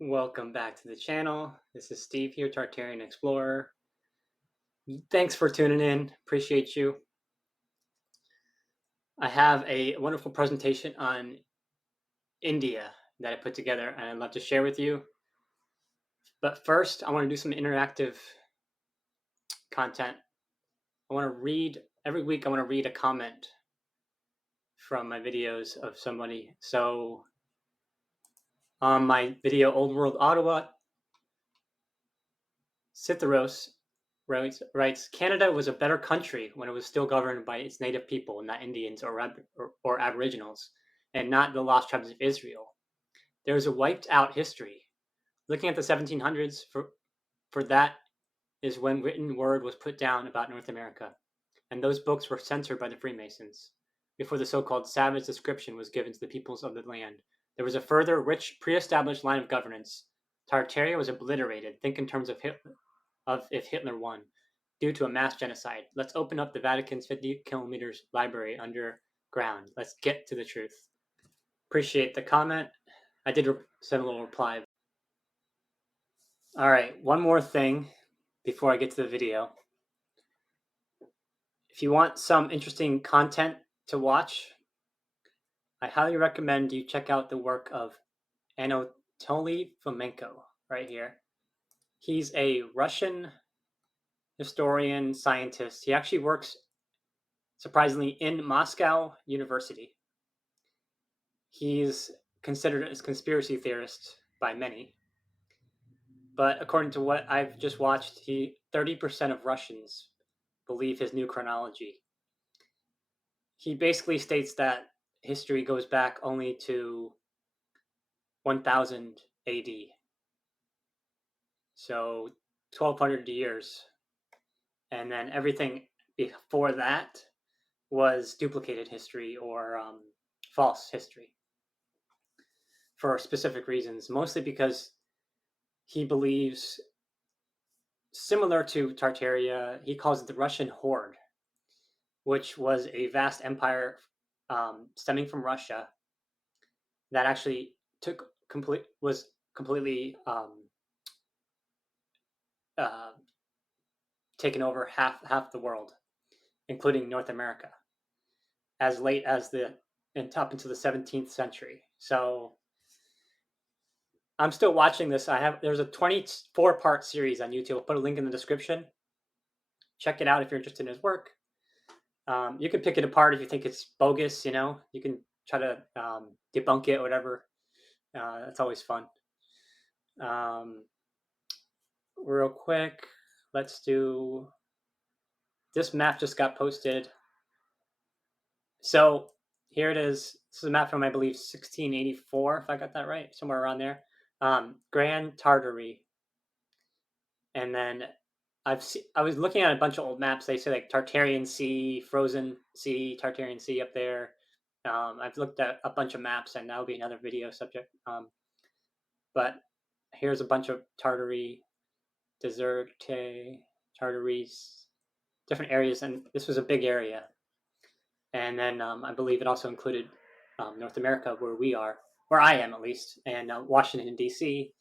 Welcome back to the channel. This is Steve here, Tartarian Explorer. Thanks for tuning in. Appreciate you. I have a wonderful presentation on India that I put together and I'd love to share with you. But first, I want to do some interactive content. I want to read, every week I want to read a comment from my videos of somebody. So on my video, Old World Ottawa, Citharos writes, Canada was a better country when it was still governed by its native people, not Indians or Aboriginals, and not the lost tribes of Israel. There is a wiped out history. Looking at the 1700s, for that is when written word was put down about North America, and those books were censored by the Freemasons. Before the so-called savage description was given to the peoples of the land, there was a further rich pre-established line of governance. Tartaria was obliterated. Think in terms of Hitler. If Hitler won, due to a mass genocide. Let's open up the Vatican's 50 kilometers library underground. Let's get to the truth. Appreciate the comment. I did send a little reply. All right, one more thing before I get to the video. If you want some interesting content to watch, I highly recommend you check out the work of Anatoly Fomenko right here. He's a Russian historian, scientist. He actually works, surprisingly, in Moscow University. He's considered as a conspiracy theorist by many. But according to what I've just watched, 30% of Russians believe his new chronology. He basically states that history goes back only to 1000 AD. So 1200 years. And then everything before that was duplicated history or false history for specific reasons, mostly because he believes, similar to Tartaria, he calls it the Russian Horde, which was a vast empire stemming from Russia that actually was completely taken over half the world, including North America, as late as up into the 17th century. So I'm still watching this. There's a 24-part series on YouTube. I'll put a link in the description. Check it out if you're interested in his work. You can pick it apart if you think it's bogus. You can try to debunk it or whatever. That's always fun. Real quick, let's do this map. Just got posted. So here it is. This is a map from, I believe, 1684, if I got that right, somewhere around there. Grande Tartarie. And then I was looking at a bunch of old maps. They say like Tartarian Sea, Frozen Sea, Tartarian Sea up there. I've looked at a bunch of maps, and that'll be another video subject. But here's a bunch of Tartarie, Deserte, Tartaries, different areas, and this was a big area. And then I believe it also included North America, where I am at least, and Washington, D.C.,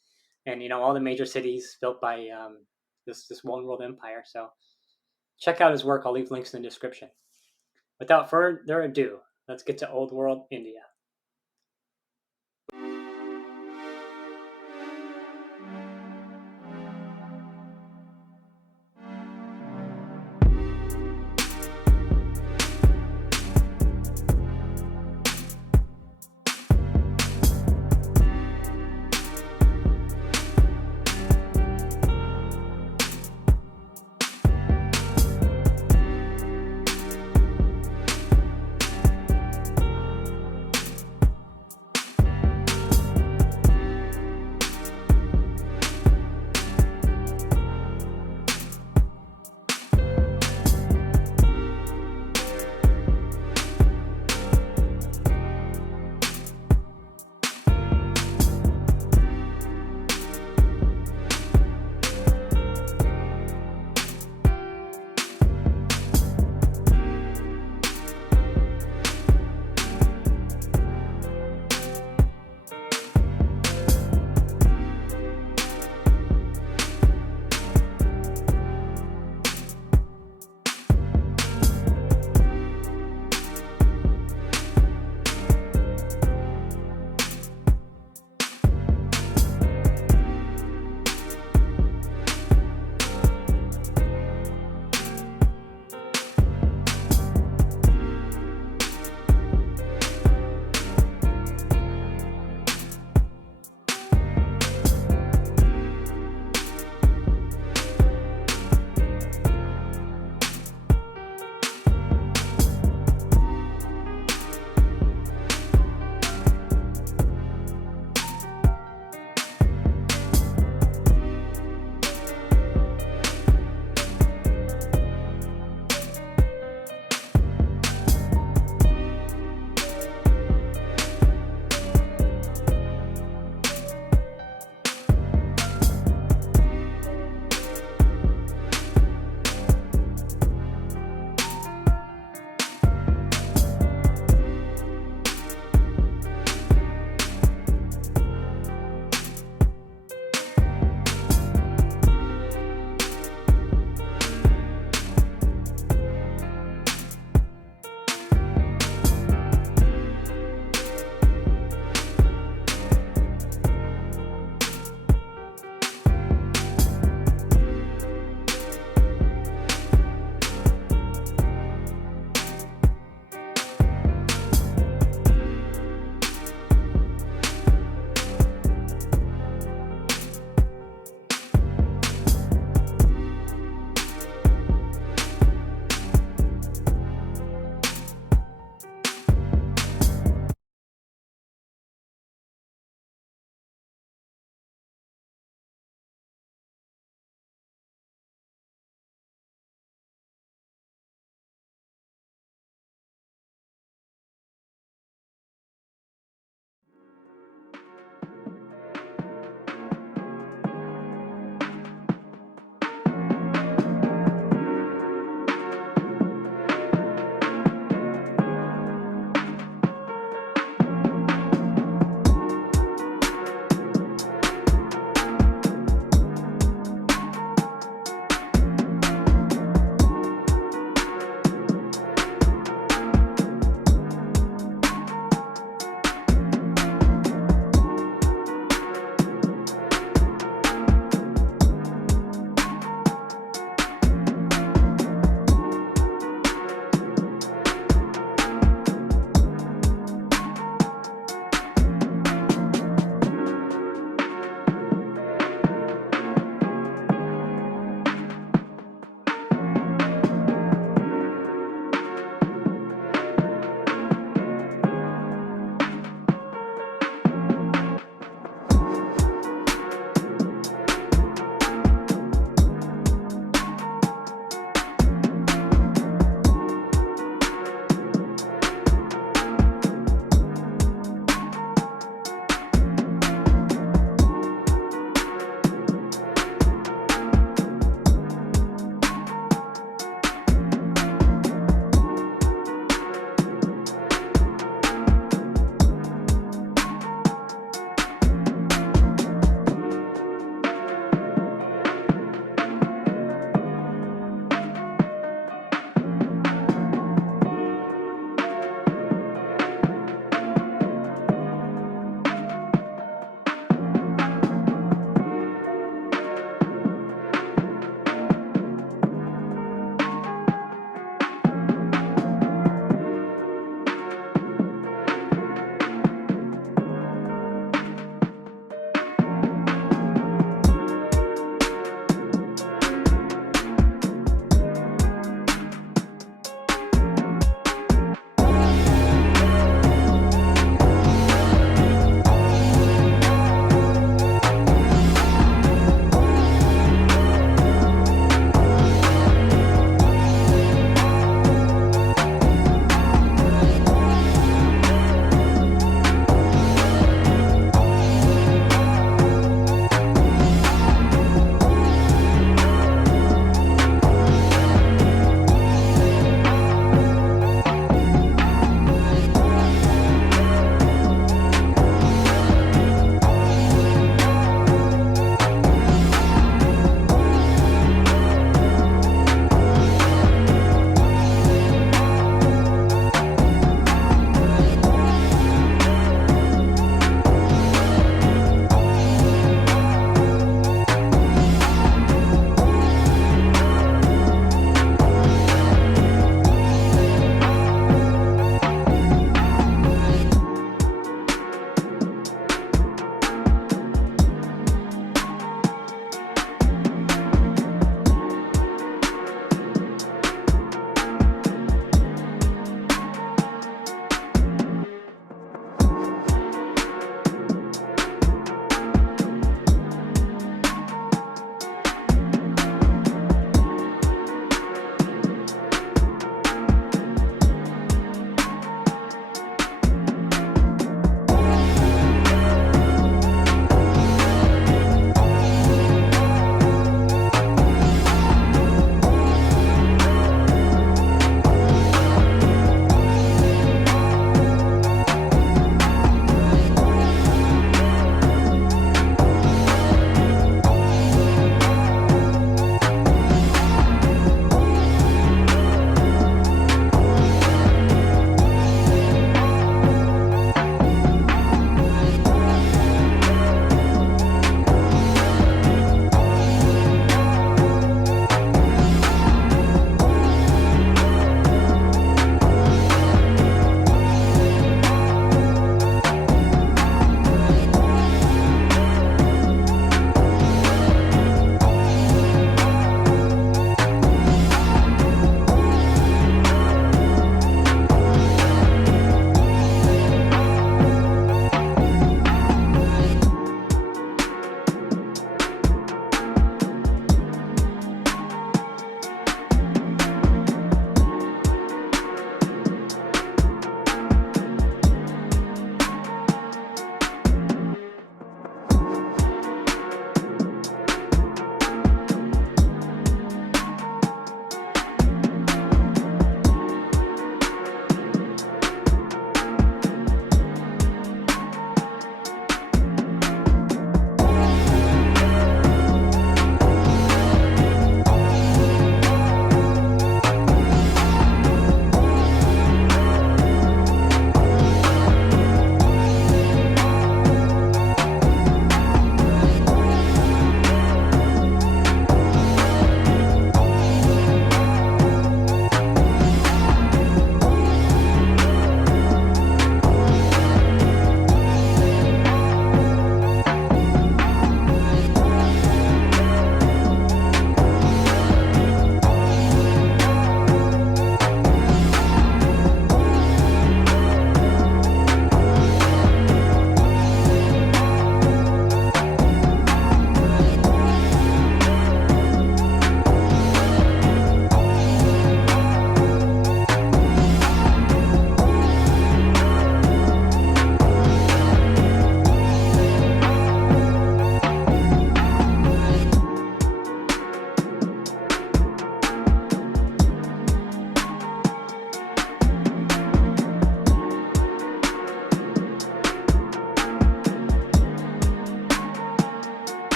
and all the major cities built by this one world empire. So check out his work. I'll leave links in the description. Without further ado, let's get to Old World India.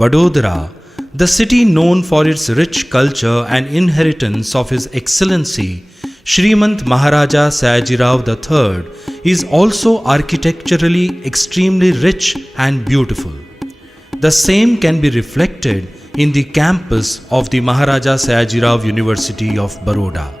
Vadodara, the city known for its rich culture and inheritance of His Excellency Shrimant Maharaja Sayajirao III, is also architecturally extremely rich and beautiful. The same can be reflected in the campus of the Maharaja Sayajirao University of Baroda.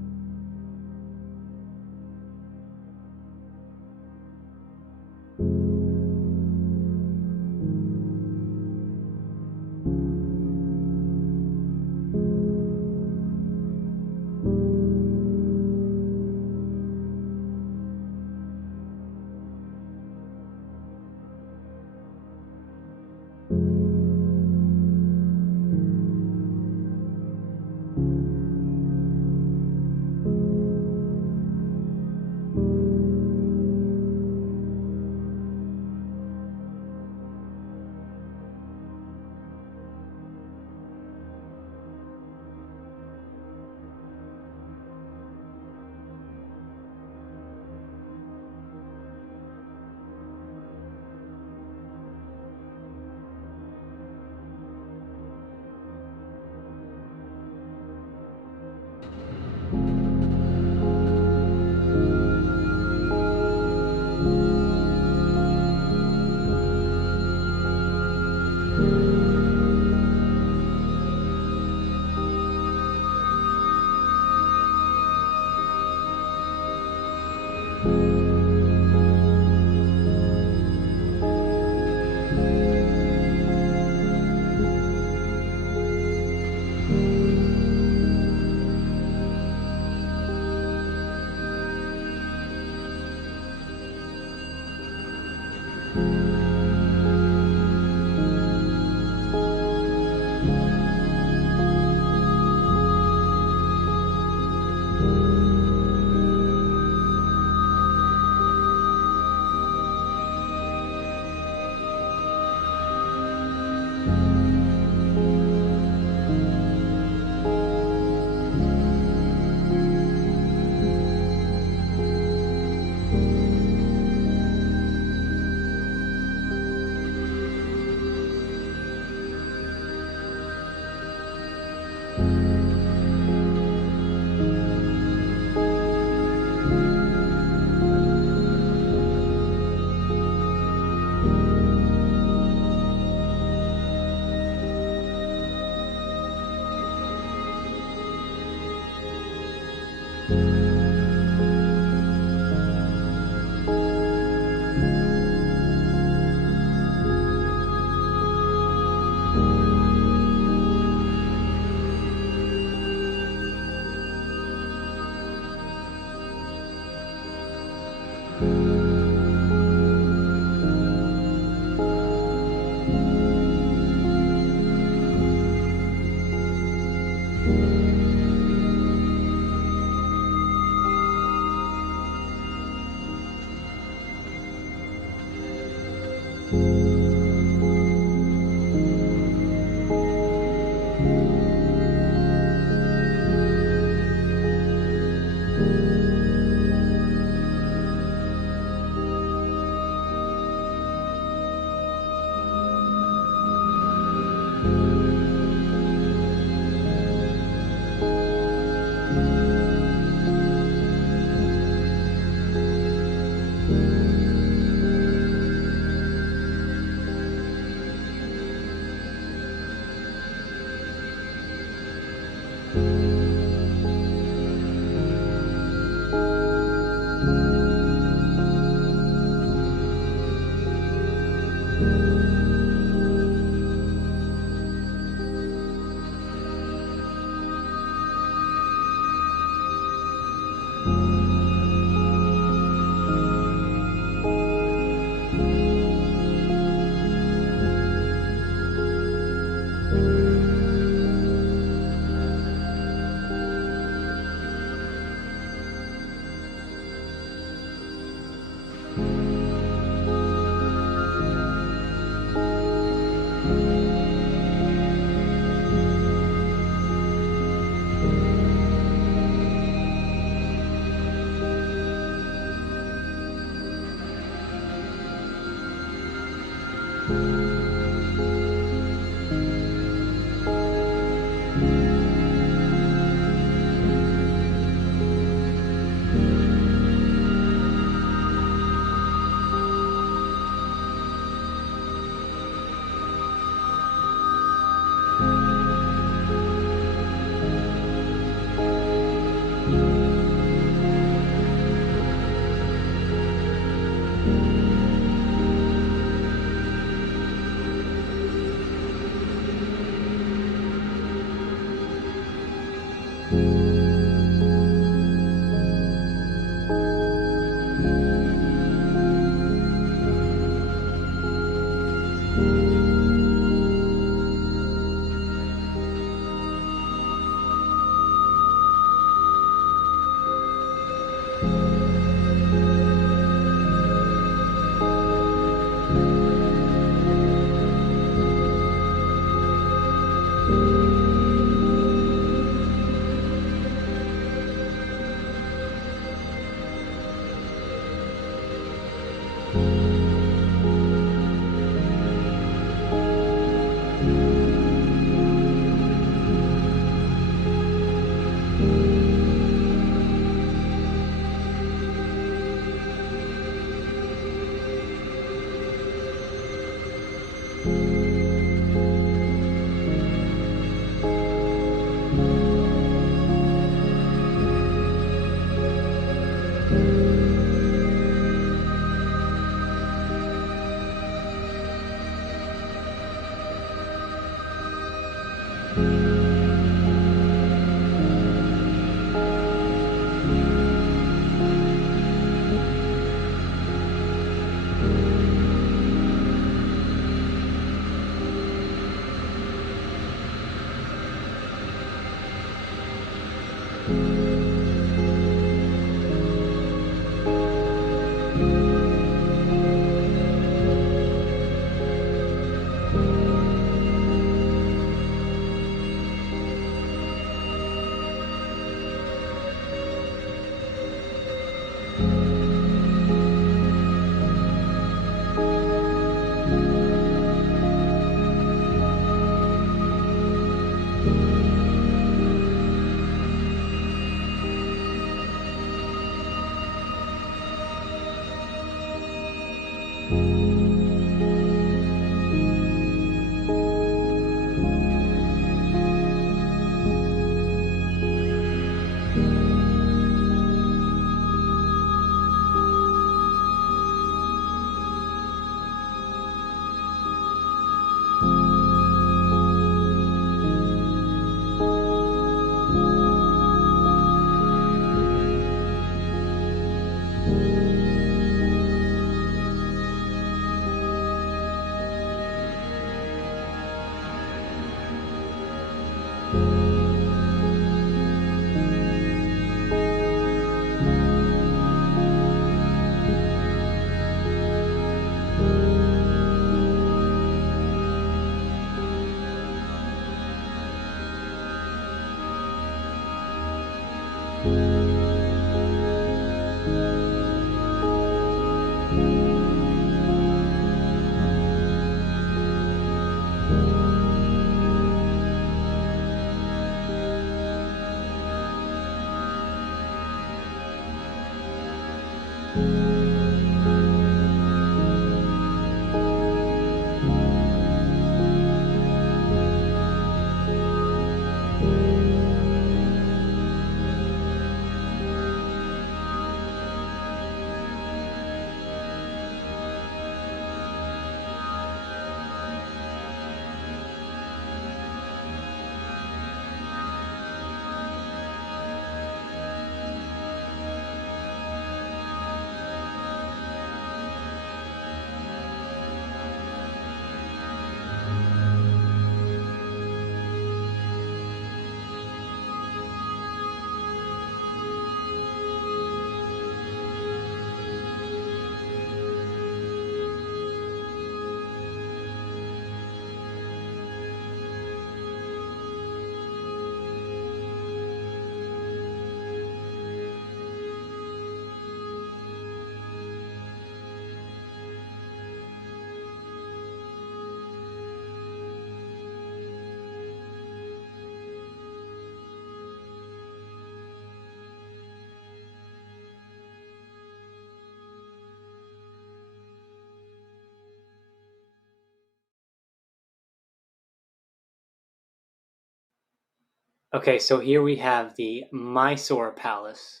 Okay, so here we have the Mysore Palace,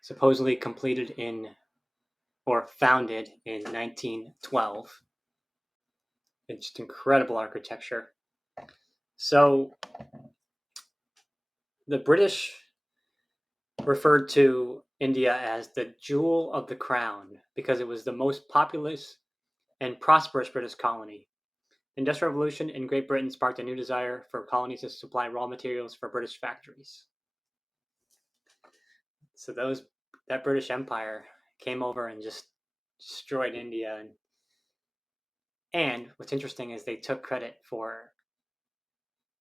supposedly completed in or founded in 1912. It's just incredible architecture. So the British referred to India as the jewel of the crown because it was the most populous and prosperous British colony. The Industrial Revolution in Great Britain sparked a new desire for colonies to supply raw materials for British factories. So that British Empire came over and just destroyed India. And what's interesting is they took credit for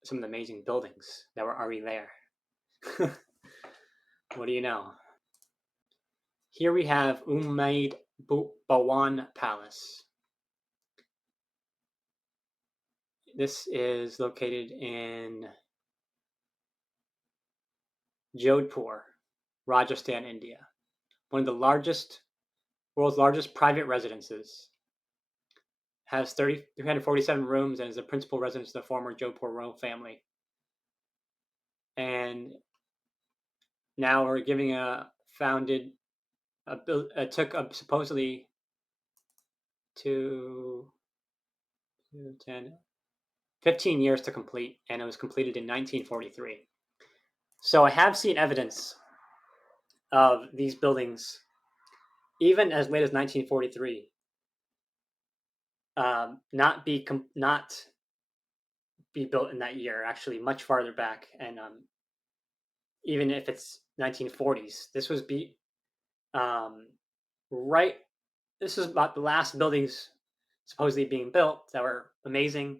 some of the amazing buildings that were already there. What do you know? Here we have Umaid Bhawan Palace. This is located in Jodhpur, Rajasthan, India. One of the world's largest private residences. Has 347 rooms and is the principal residence of the former Jodhpur royal family. And now we're giving took supposedly 15 years to complete, and it was completed in 1943. So I have seen evidence of these buildings, even as late as 1943, not be built in that year. Actually, much farther back, and even if it's 1940s, this was right. This is about the last buildings supposedly being built that were amazing,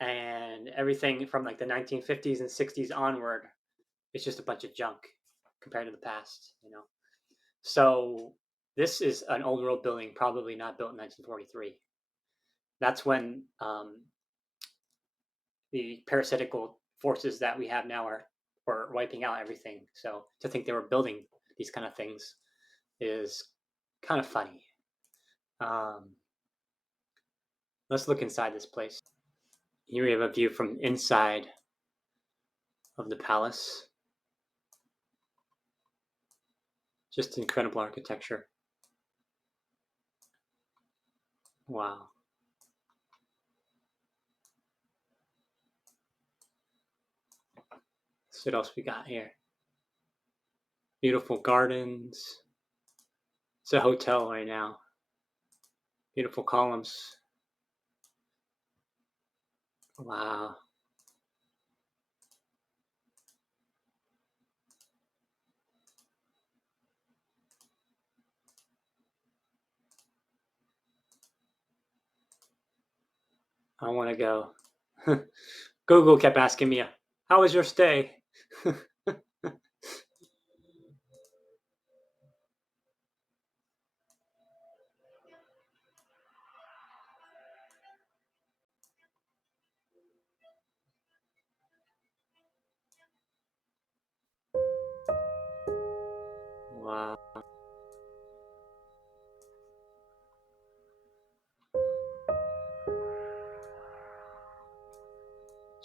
and everything from like the 1950s and 60s onward, it's just a bunch of junk compared to the past. So this is an old world building, probably not built in 1943. That's when the parasitical forces that we have now were wiping out everything. So to think they were building these kind of things is kind of funny. Let's look inside this place. Here we have a view from inside of the palace. Just incredible architecture. Wow. So what else we got here? Beautiful gardens. It's a hotel right now. Beautiful columns. Wow. I want to go. Google kept asking me, how was your stay? Wow.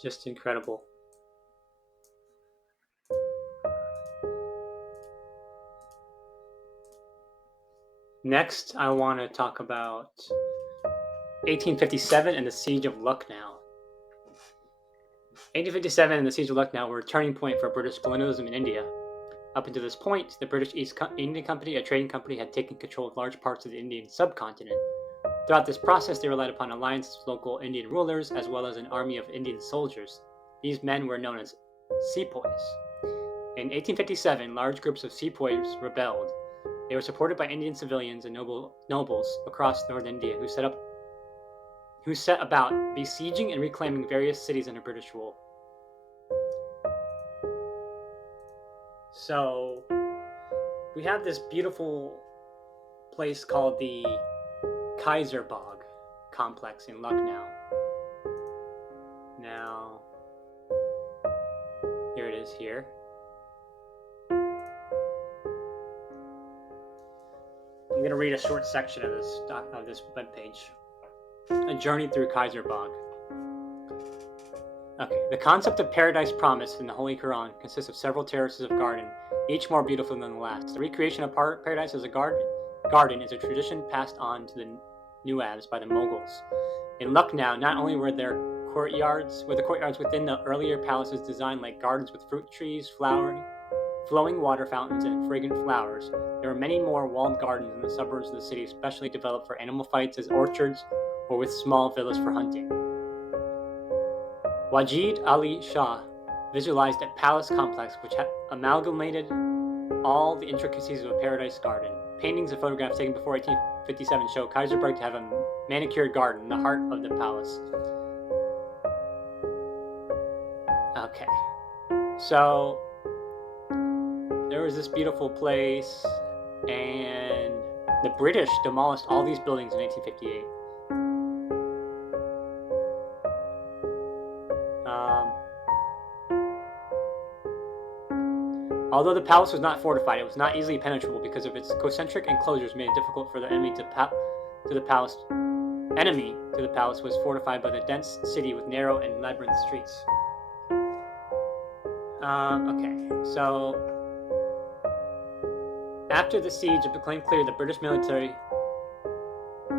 Just incredible. Next, I want to talk about 1857 and the Siege of Lucknow. 1857 and the Siege of Lucknow were a turning point for British colonialism in India. Up until this point, the British East India Company, a trading company, had taken control of large parts of the Indian subcontinent. Throughout this process, they relied upon alliances with local Indian rulers as well as an army of Indian soldiers. These men were known as sepoys. In 1857, large groups of sepoys rebelled. They were supported by Indian civilians and nobles across northern India who set about besieging and reclaiming various cities under British rule. So we have this beautiful place called the Kaisarbagh complex in Lucknow. Now, here it is here. I'm going to read a short section of this webpage. A journey through Kaisarbagh. Okay, the concept of paradise promised in the Holy Quran consists of several terraces of garden, each more beautiful than the last. The recreation of paradise as a garden is a tradition passed on to the Nawabs by the Mughals. In Lucknow, not only were the courtyards within the earlier palaces designed like gardens with fruit trees, flowing water fountains, and fragrant flowers, there were many more walled gardens in the suburbs of the city, especially developed for animal fights as orchards or with small villas for hunting. Wajid Ali Shah visualized a palace complex which had amalgamated all the intricacies of a paradise garden. Paintings and photographs taken before 1857 show Kaisarbagh to have a manicured garden in the heart of the palace. Okay, so there was this beautiful place, and the British demolished all these buildings in 1858. Although the palace was not fortified, it was not easily penetrable because of its concentric enclosures made it difficult for the enemy to the palace. Enemy to the palace was fortified by the dense city with narrow and labyrinth streets. Okay, so after the siege, it became clear to the British military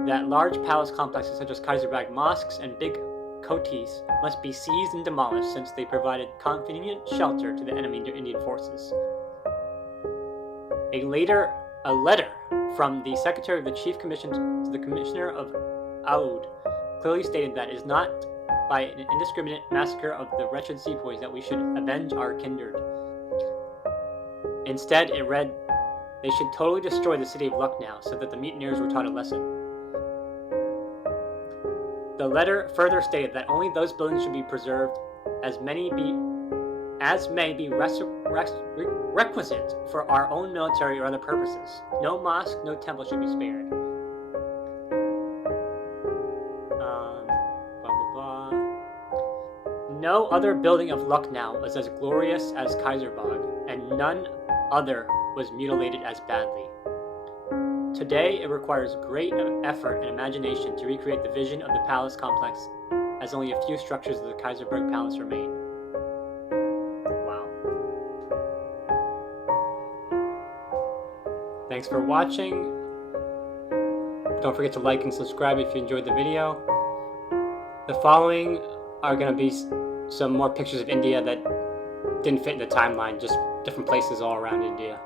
that large palace complexes such as Kaisarbagh mosques and big kotis must be seized and demolished since they provided convenient shelter to the enemy Indian forces. A letter from the Secretary of the Chief Commission to the Commissioner of Oud clearly stated that it is not by an indiscriminate massacre of the wretched sepoys that we should avenge our kindred. Instead, it read, they should totally destroy the city of Lucknow so that the mutineers were taught a lesson. The letter further stated that only those buildings should be preserved as may be requisite for our own military or other purposes. No mosque, no temple should be spared. No other building of Lucknow was as glorious as Kaisarbagh, and none other was mutilated as badly. Today, it requires great effort and imagination to recreate the vision of the palace complex, as only a few structures of the Kaisarbagh Palace remain. Wow. Thanks for watching. Don't forget to like and subscribe if you enjoyed the video. The following are going to be some more pictures of India that didn't fit in the timeline, just different places all around India.